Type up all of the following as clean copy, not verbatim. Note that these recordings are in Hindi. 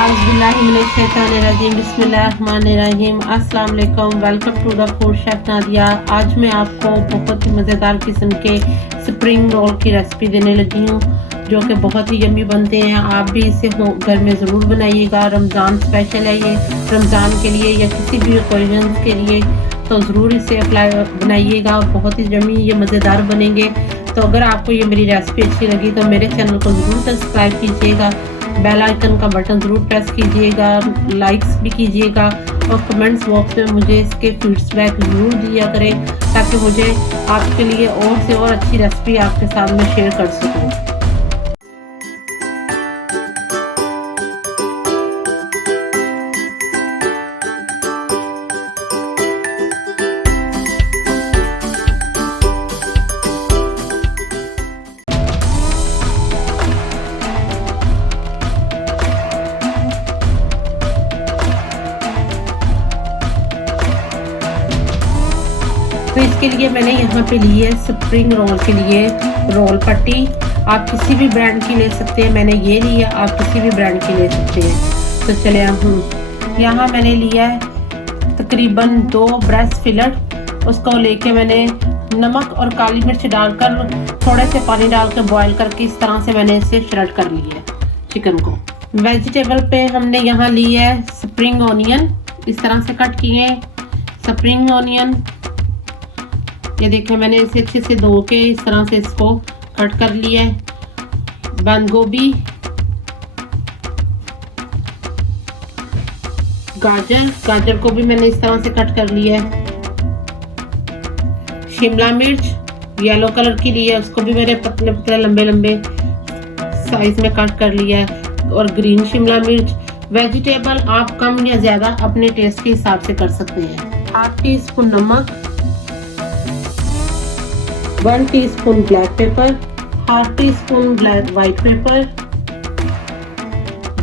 आउज़ुबिल्लाहिमिनश्शैतानिर्रजीम बिस्मिल्लाहिर्रहमानिर्रहीम। अस्सलाम वालेकुम। Welcome to the food chef Nadia. आज मैं आपको बहुत ही मज़ेदार किस्म के स्प्रिंग रोल की रेसिपी देने लगी हूँ, जो कि बहुत ही यम्मी बनते हैं। आप भी इसे घर में ज़रूर बनाइएगा। रमज़ान स्पेशल है ये, रमज़ान के लिए या किसी भी ओकेजन के लिए तो ज़रूर इसे अप्लाई बनाइएगा। बहुत ही यम्मी ये मज़ेदार बनेंगे। तो अगर आपको ये मेरी रेसिपी अच्छी लगी तो मेरे चैनल को ज़रूर सब्सक्राइब कीजिएगा, बेल आइकन का बटन ज़रूर प्रेस कीजिएगा, लाइक्स भी कीजिएगा और कमेंट्स बॉक्स में मुझे इसके फीडबैक ज़रूर दिया करें, ताकि मुझे आपके लिए और से और अच्छी रेसिपी आपके साथ में शेयर कर सकूं। तो इसके लिए मैंने यहाँ पे ली है स्प्रिंग रोल के लिए रोल पट्टी। आप किसी भी ब्रांड की ले सकते हैं, मैंने ये लिया, आप किसी भी ब्रांड की ले सकते हैं। तो चले यहाँ मैंने लिया है तकरीबन 2 ब्रेस्ट फिलेट। उसको लेके मैंने नमक और काली मिर्च डालकर थोड़े से पानी डालकर बॉईल करके इस तरह से मैंने इसे श्रेड कर लिया है चिकन को। वेजिटेबल पे हमने यहाँ ली है स्प्रिंग ऑनियन, इस तरह से कट किए स्प्रिंग ऑनियन। ये देखें मैंने इसे अच्छे से धो के इस तरह से इसको कट कर लिया है। बंद गोभी, गाजर को भी मैंने इस तरह से कट कर लिया है। शिमला मिर्च येलो कलर की ली है, उसको भी मैंने पतले पतले लंबे लंबे साइज में कट कर लिया है। और ग्रीन शिमला मिर्च। वेजिटेबल आप कम या ज़्यादा अपने टेस्ट के हिसाब से कर सकते हैं। हाफ टी स्पून नमक, 1 teaspoon black pepper, half teaspoon black white pepper,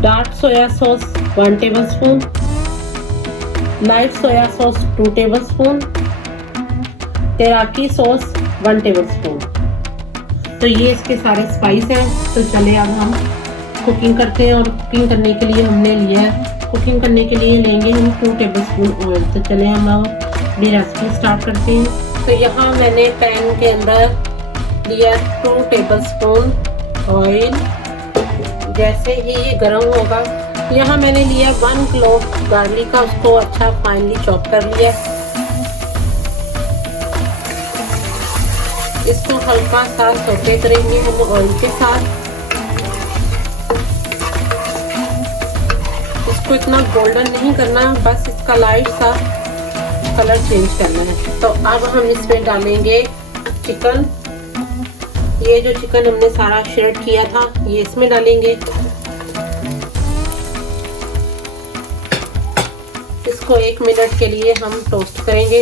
dark soya sauce 1 tablespoon, light soya sauce 2 tablespoon, teriyaki sauce 1 tablespoon. तो ये इसके सारे स्पाइस हैं। तो चले अब हम कुकिंग करते हैं। और कुकिंग करने के लिए हमने लिया है, कुकिंग करने के लिए लेंगे हम 2 टेबलस्पून ऑयल। तो चले हम अपनी रेसिपी स्टार्ट करते हैं। तो यहाँ मैंने पैन के अंदर लिया 2 टेबलस्पून ऑयल। जैसे ही ये गर्म होगा, यहाँ मैंने लिया 1 क्लोव गार्लिक का, उसको अच्छा फाइनली चॉप कर लिया। इसको हल्का सा सौटे करेंगे हम ऑयल के साथ। इसको इतना गोल्डन नहीं करना, बस इसका लाइट सा कलर चेंज करना है। तो अब हम इसमें डालेंगे चिकन। ये जो चिकन हमने सारा श्रेड किया था ये इसमें डालेंगे। इसको 1 मिनट के लिए हम टोस्ट करेंगे।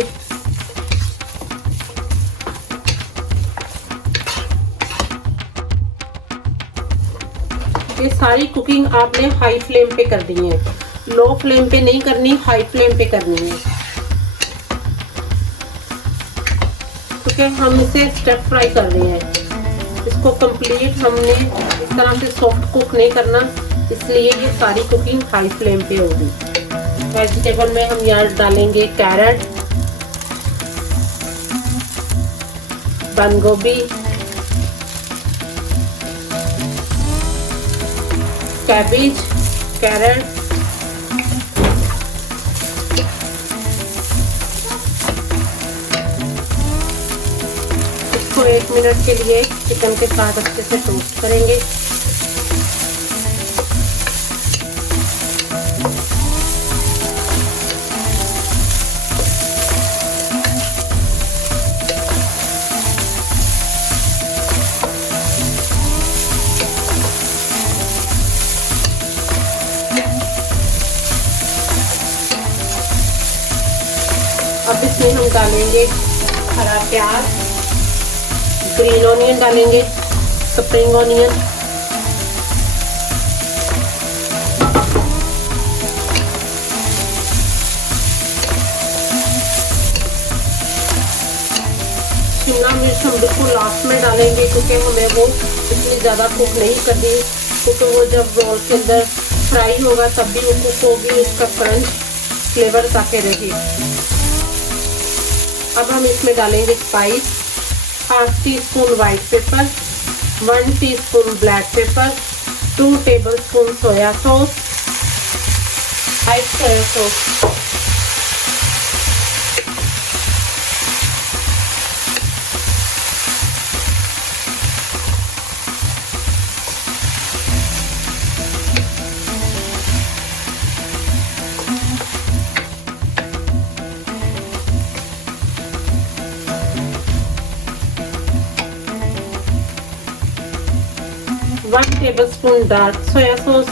ये सारी कुकिंग आपने हाई फ्लेम पे करनी है, लो फ्लेम पे नहीं करनी, हाई फ्लेम पे करनी है। क्योंकि हम इसे स्टेप फ्राई कर रहे हैं, इसको कंप्लीट हमने इस तरह से सॉफ्ट कुक नहीं करना, इसलिए ये सारी कुकिंग हाई फ्लेम पे होगी। वेजिटेबल में हम यहाँ डालेंगे कैरेट, बंद गोभी, कैबेज, कैरेट, इसको 1 मिनट के लिए चिकन के साथ अच्छे से टोस्ट करेंगे। अब इसमें हम डालेंगे हरा प्याज, ग्रीन ऑनियन डालेंगे, स्प्रिंग ऑनियन, शिमला मिर्च हम बिल्कुल लास्ट में डालेंगे, क्योंकि हमें वो इतनी ज़्यादा कुक नहीं करनी, क्योंकि वो जब रोल के अंदर फ्राई होगा तब भी वो भी उसका क्रंच फ्लेवर ताके रहे। अब हम इसमें डालेंगे spice, 1/2 teaspoon white pepper, 1 teaspoon black pepper, 2 tablespoon soya sauce, white soya sauce, one tablespoon dark soya sauce,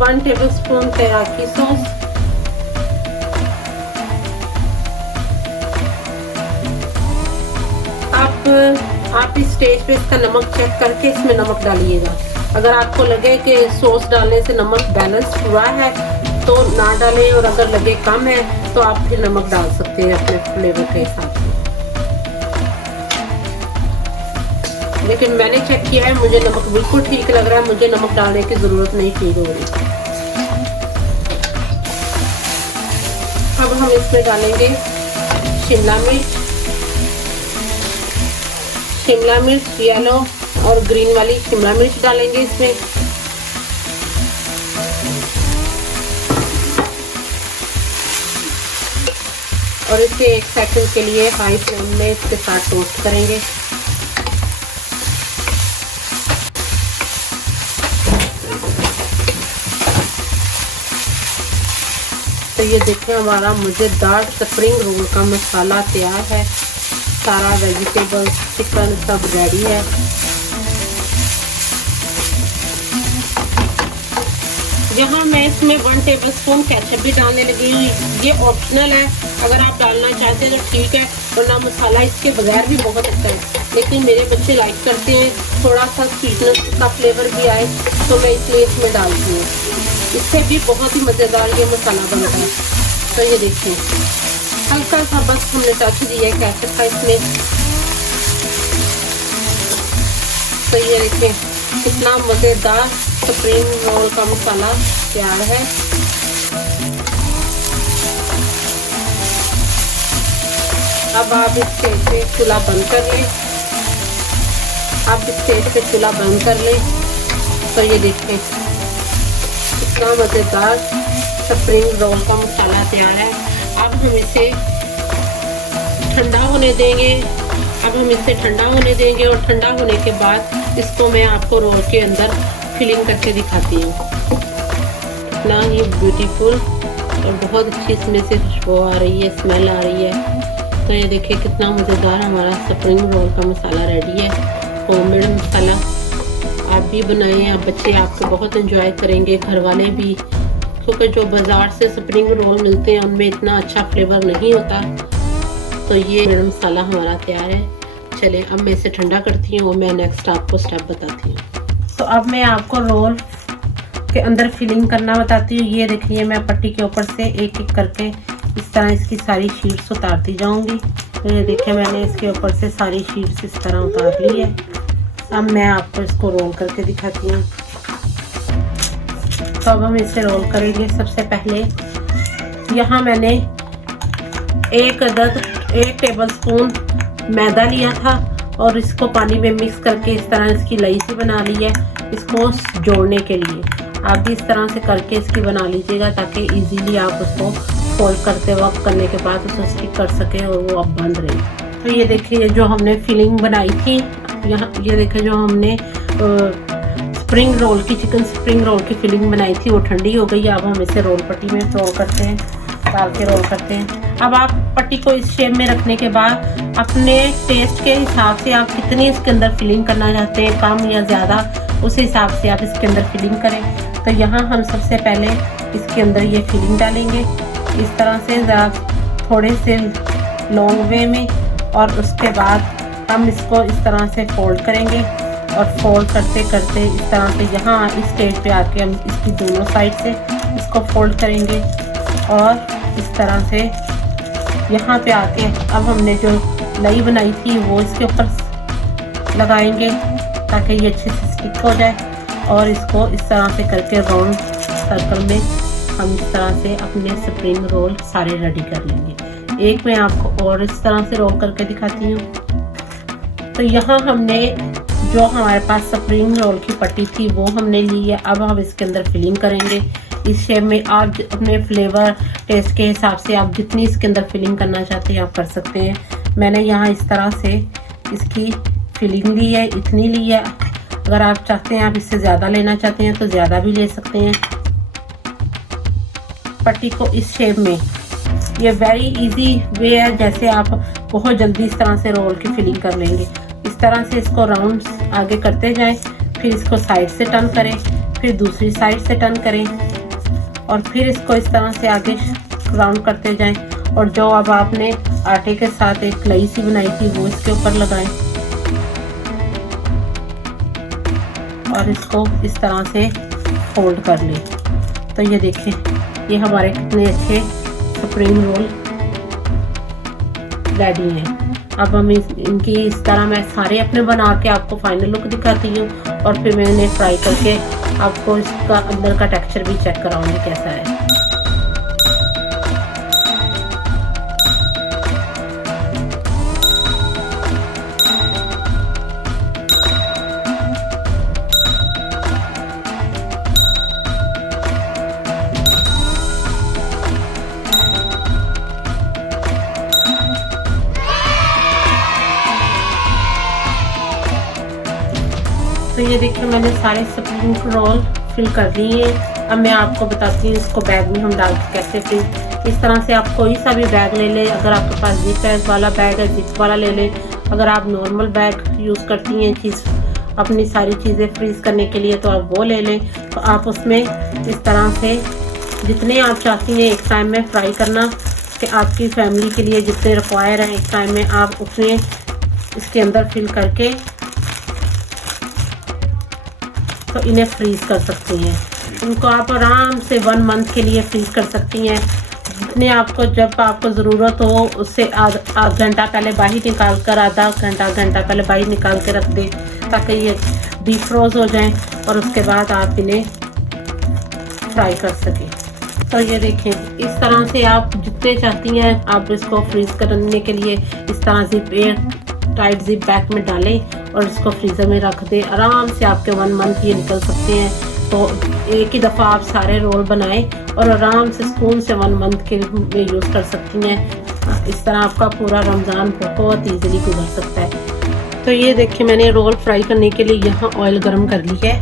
one tablespoon teriyaki sauce, आप इस स्टेज पे इसका नमक चेक करके इसमें नमक डालिएगा। अगर आपको लगे कि सॉस डालने से नमक बैलेंस हुआ है तो ना डालें, और अगर लगे कम है तो आप फिर नमक डाल सकते हैं अपने फ्लेवर के हिसाब से। लेकिन मैंने चेक किया है, मुझे नमक बिल्कुल ठीक लग रहा है, मुझे नमक डालने की ज़रूरत नहीं फील हो रही। अब हम इसमें डालेंगे शिमला मिर्च येलो और ग्रीन वाली शिमला मिर्च डालेंगे इसमें। और इसे 1 सेकंड के लिए हाई फ्लेम में इसके साथ टोस्ट करेंगे। तो ये देखिए हमारा मज़ेदार स्प्रिंग रोल का मसाला तैयार है। सारा वेजिटेबल चिकन सब रेडी है। यहाँ मैं इसमें 1 टेबलस्पून केचप भी डालने लगी हूँ। ये ऑप्शनल है, अगर आप डालना चाहते हैं तो ठीक है, वरना मसाला इसके बगैर भी बहुत अच्छा है। लेकिन मेरे बच्चे लाइक करते हैं थोड़ा सा स्वीटनेस का फ्लेवर भी आए, तो मैं इसलिए इसमें डालती हूँ। इससे भी बहुत ही मज़ेदार ये मसाला बनता है। तो ये देखिए हल्का सा बस हमने टच दिया है केचप का इसमें। तो ये देखिए कितना मज़ेदार स्प्रिंग रोल का मसाला तैयार है। अब आप इस स्टेज पे चूल्हा बंद कर लें। आप इस स्टेज पे चूल्हा बंद कर लें। तो ये देखिए कितना मज़ेदार स्प्रिंग रोल का मसाला तैयार है। अब हम इसे ठंडा होने देंगे। और ठंडा होने के बाद इसको मैं आपको रोल के अंदर फिलिंग करके दिखाती हूँ। कितना ही ब्यूटीफुल और बहुत अच्छी इसमें से खुशबू आ रही है, स्मेल आ रही है। तो ये देखिए कितना मज़ेदार हमारा स्प्रिंग रोल का मसाला रेडी है। होममेड मसाला आप भी बनाएं, आप बच्चे आपको बहुत एंजॉय करेंगे, घर वाले भी, क्योंकि जो बाज़ार से स्प्रिंग रोल मिलते हैं उनमें इतना अच्छा फ्लेवर नहीं होता। तो ये मसाला हमारा तैयार है। चले अब मैं इसे ठंडा करती हूँ और मैं नेक्स्ट आपको स्टेप बताती हूँ। तो अब मैं आपको रोल के अंदर फिलिंग करना बताती हूँ। ये देखिए मैं पट्टी के ऊपर से एक एक करके इस तरह इसकी सारी शीट्स उतारती जाऊँगी। तो ये देखिए मैंने इसके ऊपर से सारी शीट्स इस तरह उतार ली है। अब मैं आपको इसको रोल करके दिखाती हूँ। तो अब हम इसे रोल करेंगे। सबसे पहले यहाँ मैंने 1 टेबलस्पून मैदा लिया था और इसको पानी में मिक्स करके इस तरह इसकी लई सी बना ली है, इसको जोड़ने के लिए। आप भी इस तरह से करके इसकी बना लीजिएगा ताकि इजीली आप उसको फोल्ड करते वक्त करने के बाद उसको स्टिक कर सके और वो अब बंद रहे। तो ये देखिए जो हमने फिलिंग बनाई थी, यहाँ ये देखिए जो हमने स्प्रिंग रोल की चिकन स्प्रिंग रोल की फिलिंग बनाई थी वो ठंडी हो गई है। अब हम इसे रोल पट्टी में रोल करते हैं, डाल के रोल करते हैं। अब आप पट्टी को इस शेप में रखने के बाद अपने टेस्ट के हिसाब से आप कितनी इसके अंदर फिलिंग करना चाहते हैं, कम या ज़्यादा, उस हिसाब से आप इसके अंदर फिलिंग करें। तो यहाँ हम सबसे पहले इसके अंदर ये फिलिंग डालेंगे। इस तरह से ज़रा थोड़े से लॉन्ग वे में। और उसके बाद हम इसको इस तरह से फोल्ड करेंगे और फोल्ड करते करते इस तरह से यहाँ इस स्टेज पे आके हम इसकी दोनों साइड से इसको फोल्ड करेंगे और इस तरह से यहाँ पे आके अब हमने जो लई बनाई थी वो इसके ऊपर लगाएंगे ताकि ये अच्छे से स्टिक हो जाए। और इसको इस तरह से करके राउंड सर्कल में हम इस तरह से अपने स्प्रिंग रोल सारे रेडी कर लेंगे। एक मैं आपको और इस तरह से रोल करके दिखाती हूँ। तो यहाँ हमने जो हमारे पास स्प्रिंग रोल की पट्टी थी वो हमने ली है। अब हम इसके अंदर फिलिंग करेंगे इस शेप में। आप अपने फ्लेवर टेस्ट के हिसाब से आप जितनी इसके अंदर फिलिंग करना चाहते हैं आप कर सकते हैं। मैंने यहाँ इस तरह से इसकी फिलिंग ली है, इतनी ली है। अगर आप चाहते हैं आप इससे ज़्यादा लेना चाहते हैं तो ज़्यादा भी ले सकते हैं। पट्टी को इस शेप में, ये वेरी इजी वे है, जैसे आप बहुत जल्दी इस तरह से रोल की फिलिंग कर लेंगे। इस तरह से इसको राउंड्स आगे करते जाएं, फिर इसको साइड से टर्न करें, फिर दूसरी साइड से टर्न करें और फिर इसको इस तरह से आगे राउंड करते जाएं। और जो अब आपने आटे के साथ एक लई सी बनाई थी वो इसके ऊपर लगाएं और इसको इस तरह से फोल्ड कर लें। तो ये देखें, ये हमारे कितने अच्छे स्प्रिंग रोल रेडी हैं। अब हम इनकी इस तरह मैं सारे अपने बना के आपको फाइनल लुक दिखाती हूँ और फिर मैं इन्हें फ्राई करके आपको इसका अंदर का टेक्सचर भी चेक कराऊंगी कैसा है। तो ये देखिए मैंने सारे स्प्रिंग रोल फिल कर दिए हैं। अब मैं आपको बताती हूँ इसको बैग में हम डाल के कैसे फिल। इस तरह से आप कोई सा भी बैग ले लें। अगर आपके पास जिप बैग वाला बैग है जिप वाला ले लें। अगर आप नॉर्मल बैग यूज़ करती हैं चीज़ अपनी सारी चीज़ें फ्रीज़ करने के लिए तो आप वो ले लें। तो आप उसमें इस तरह से जितने आप चाहती हैं एक टाइम में फ्राई करना कि आपकी फैमिली के लिए जितने रिक्वायर हैं एक टाइम में आप उतने इसके अंदर फिल करके तो इन्हें फ्रीज़ कर सकती हैं। इनको आप आराम से 1 मंथ के लिए फ्रीज़ कर सकती हैं। जितने आपको जब आपको ज़रूरत हो उससे आधा घंटा पहले बाहर निकाल कर आधा घंटा पहले बाहर निकाल के रख दें ताकि ये डीप फ्रोज हो जाएं और उसके बाद आप इन्हें फ्राई कर सकें। तो ये देखें इस तरह से आप जितने चाहती हैं आप इसको फ्रीज़ करने के लिए इस तरह से एयर टाइट जिप बैग में डालें और इसको फ्रीज़र में रख दें। आराम से आपके 1 मंथ ये निकल सकते हैं। तो एक ही दफ़ा आप सारे रोल बनाएं और आराम से सुकून से 1 मंथ के में यूज़ कर सकती हैं। इस तरह आपका पूरा रमज़ान बहुत ईजीली गुजर सकता है। तो ये देखिए मैंने रोल फ्राई करने के लिए यहाँ ऑयल गर्म कर ली है।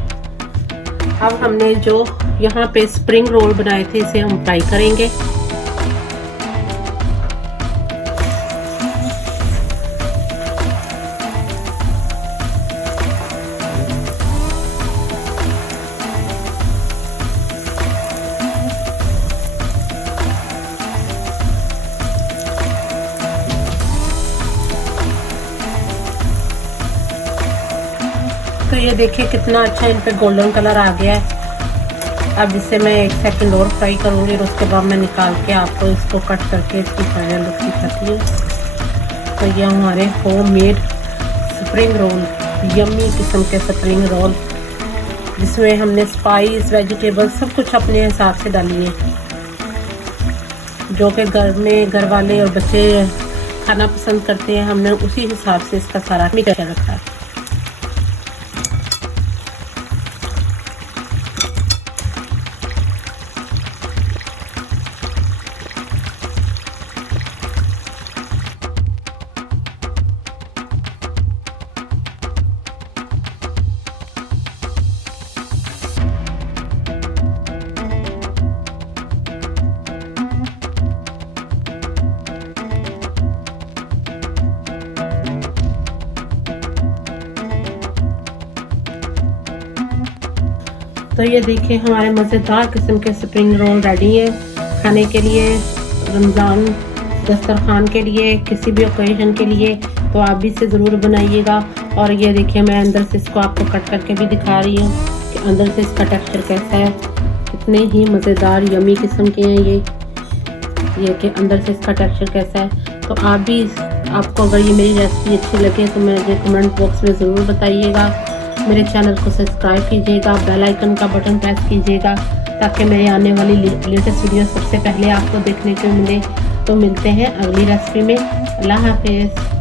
अब हमने जो यहाँ पे स्प्रिंग रोल बनाए थे इसे हम फ्राई करेंगे। तो ये देखिए कितना अच्छा इन पे गोल्डन कलर आ गया है। अब इसे मैं 1 सेकंड और फ्राई करूँगी और उसके बाद मैं निकाल के आपको इसको कट करके इसकी फाइनल लुक दिखाती हूँ। तो ये हमारे होममेड स्प्रिंग रोल, यम्मी किस्म के स्प्रिंग रोल जिसमें हमने स्पाइस वेजिटेबल सब कुछ अपने हिसाब से डाली है। जो कि घर में घर वाले और बच्चे खाना पसंद करते हैं हमने उसी हिसाब से इसका सारा मिक्स कर रखा है। तो ये देखिए हमारे मज़ेदार किस्म के स्प्रिंग रोल रेडी है खाने के लिए। रमज़ान दस्तरखान के लिए, किसी भी ओकेजन के लिए, तो आप भी इसे ज़रूर बनाइएगा। और ये देखिए मैं अंदर से इसको आपको कट करके भी दिखा रही हूँ कि अंदर से इसका टेक्सचर कैसा है। इतने ही मज़ेदार यमी किस्म के हैं ये कि अंदर से इसका टेक्सचर कैसा है। तो आप भी आपको अगर ये मेरी रेसिपी अच्छी लगे तो मुझे कमेंट बॉक्स में ज़रूर बताइएगा। मेरे चैनल को सब्सक्राइब कीजिएगा, बेल आइकन का बटन प्रेस कीजिएगा ताकि मेरे आने वाली लेटेस्ट वीडियो सबसे पहले आपको देखने को मिले। तो मिलते हैं अगली रेसिपी में। अल्लाह हाफिज़।